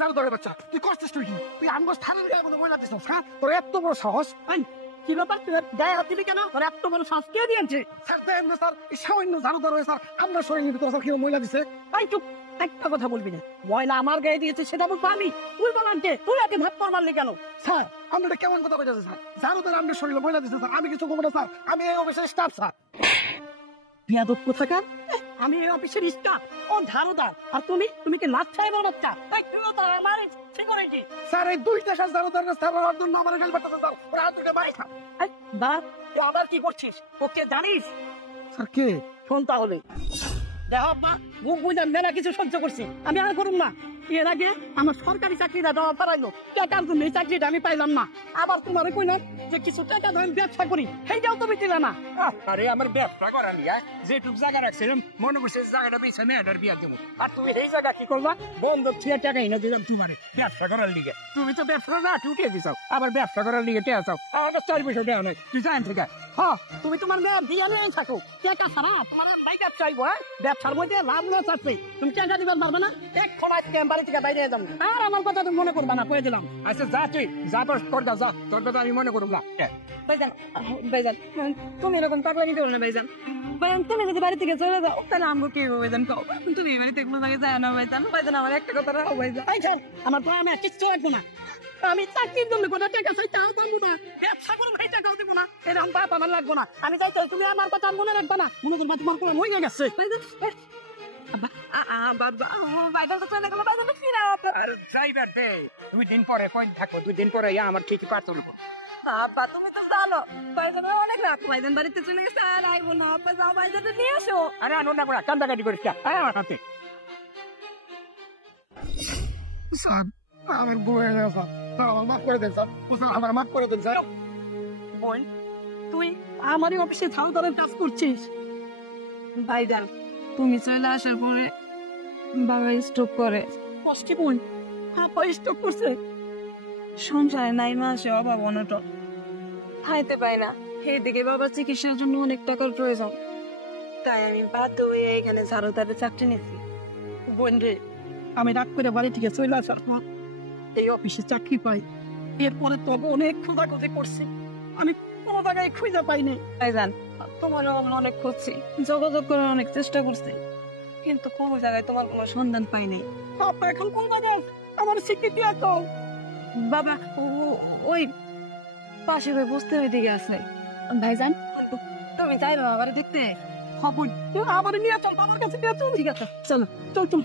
ঝাড়ু ধরে বাচ্চা তুই করছিস তুই কি তুই আমগো স্থানের গায়ে মতো ময়লা দিছিস হ্যাঁ তোর এত বড় সাহস কি ব্যাপার তুই গায়ে হাত দিলি কেন তোর এত বড় শ্বাস কে দিয়েছে স্যার দেখেন না স্যার এই সামান্য ঝাড়ু ধরে স্যার আমরা শরীরের ভিতরে স্যার কি ময়লা দিছে এই চুপ একটা কথা বলবি না ময়লা আমার গায়ে দিয়েছে সেটা বলবো আমি তুই বলানকে তুই আগে ভাত পর মারলি কেন স্যার আপনি এটা কেমন কথা কইতেছেন স্যার ঝাড়ু ধরে আপনার শরীরে ময়লা দিছে স্যার আমি কিছু করবো না স্যার আমি এই অফিসের স্টাফ স্যার বিয়াদব কোথাকার আমি এই অফিসের স্টাফ ও ঝাড়ুদার আর তুমি তুমি কি লাট সাহেবের বাচ্চা তাই তুইও তো আমার সিকিউরিটি স্যার এই দুইটা শ্বাস ঝাড়ু ধরে স্যার ওর জন্য আমার গাল বাড়তেছে স্যার ওরা হাত দুটো বাড়ি স্যার দাঁড়া তুই আবার কি করছিস ওকে জানিস স্যার কে শোন তাহলে দেখো মা মুখ বুঝে মেলা কিছু সহ্য করছি আমি আর করুম না এর আগে আমার সরকারি চাকরিটা দেওয়া পারাইলো টাকার জন্য এই চাকরিটা আমি পাইলাম না আবার তোমার কইলাম যে কিছু টাকা ধরেন ব্যবসা করি সেইটাও তুমি দিলে না আরে আমার ব্যবসা করা নিয়ে যেটুক জায়গা রাখছিলাম মনে করছে জায়গাটা বেছে মেয়েটার বিয়া দেবো আর তুমি এই জায়গা কি করবা বন্ধক ছিয়া টাকা এনে দিলাম তোমার ব্যবসা করার লিগে তুমি তো ব্যবসা না উঠিয়ে দিছাও আবার ব্যবসা করার লিগে টেয়া চাও আমার কাছে 4 পয়সা দেওয়া নয় তুই জান থেকে হ্যাঁ তুমি তোমার মেয়ে বিয়ে নিয়ে থাকো টাকা ছাড়া তোমার বাইক চাইবো হ্যাঁ ব্যবসার মধ্যে লাভ লস আছে তুমি টাকা দিবার পারবে না এক খোলা বাড়ি থেকে বাইরে যাবো আর আমার কথা তুমি মনে করবা না কয়ে দিলাম আচ্ছা যা তুই যা তোর কর যা তোর কথা আমি মনে করব না ভাইজান ভাইজান তুমি এরকম পাগলামি করো না ভাইজান ভাইজান তুমি যদি বাড়ি থেকে চলে যাও তাহলে আমগো কি হবে ভাইজান কও তুমি বাড়িতে কোনো জায়গায় যায় না ভাইজান ভাইজান আমার একটা কথা রাখো ভাইজান ভাইজান আমার তো আমি কিচ্ছু রাখবো না আমি চাকরির জন্য কোনো টাকা চাই তাও পাবো না ব্যবসা করে ভাই টাকাও দেবো না এরকম বাপ আমার লাগবো না আমি চাই তুমি আমার কথা মনে রাখবা না মনে করবা তোমার কোনো হয়ে গেছে ড্রাইভার দে 2 দিন পরে কই থাকবো 2 দিন পরে আমার ঠিকই পার্সেল করবো বাবা তুমি তো জানো ভাইজান অনেক রাত ভাইজান বাড়িতে চলে গেছে আর আইবো না আপা যাও ভাইজান নিয়ে আসো আরে আনো না করে কান্দাকাটি করিস না আমার হাতে স্যার আমার বউ স্যার আমার মাফ করে দেন স্যার আমার মাফ করে দেন স্যার বোন তুই আমারই অফিসে ঝাড়ুদারের কাজ করছিস ভাইজান তুমি চলে আসার পরে বাবা স্ট্রোক করে কষ্টে বোন আপা স্ট্রোক করছে সংসারে নাই মাসে অভাব অনটন খাইতে পাই না এইদিকে বাবার চিকিৎসার জন্য অনেক টাকার প্রয়োজন তাই আমি বাধ্য হয়ে এখানে ঝাড়ুদারের চাকরি নিয়েছি বোন রে আমি রাগ করে বাড়ি থেকে চলে আসার পর এই অফিসে চাকরি পাই এরপরে তবে অনেক খোঁজাখুঁজি করছি আমি কোনো জায়গায় খুঁজে পাইনি ভাইজান তোমার অনেক খুঁজছি যোগাযোগ করার অনেক চেষ্টা করছি কিন্তু কোনো জায়গায় তোমার কোনো সন্ধান পাইনি আপা এখন কোন জায়গায় আমার স্বীকৃতি এখন বাবা ওই পাশের ওই বসতে ওই দিকে আছে ভাইজান তুমি যাই বাবা দেখতে খবর আমার নিয়ে চল বাবার কাছে নিয়ে চল ঠিক আছে চলো চল চল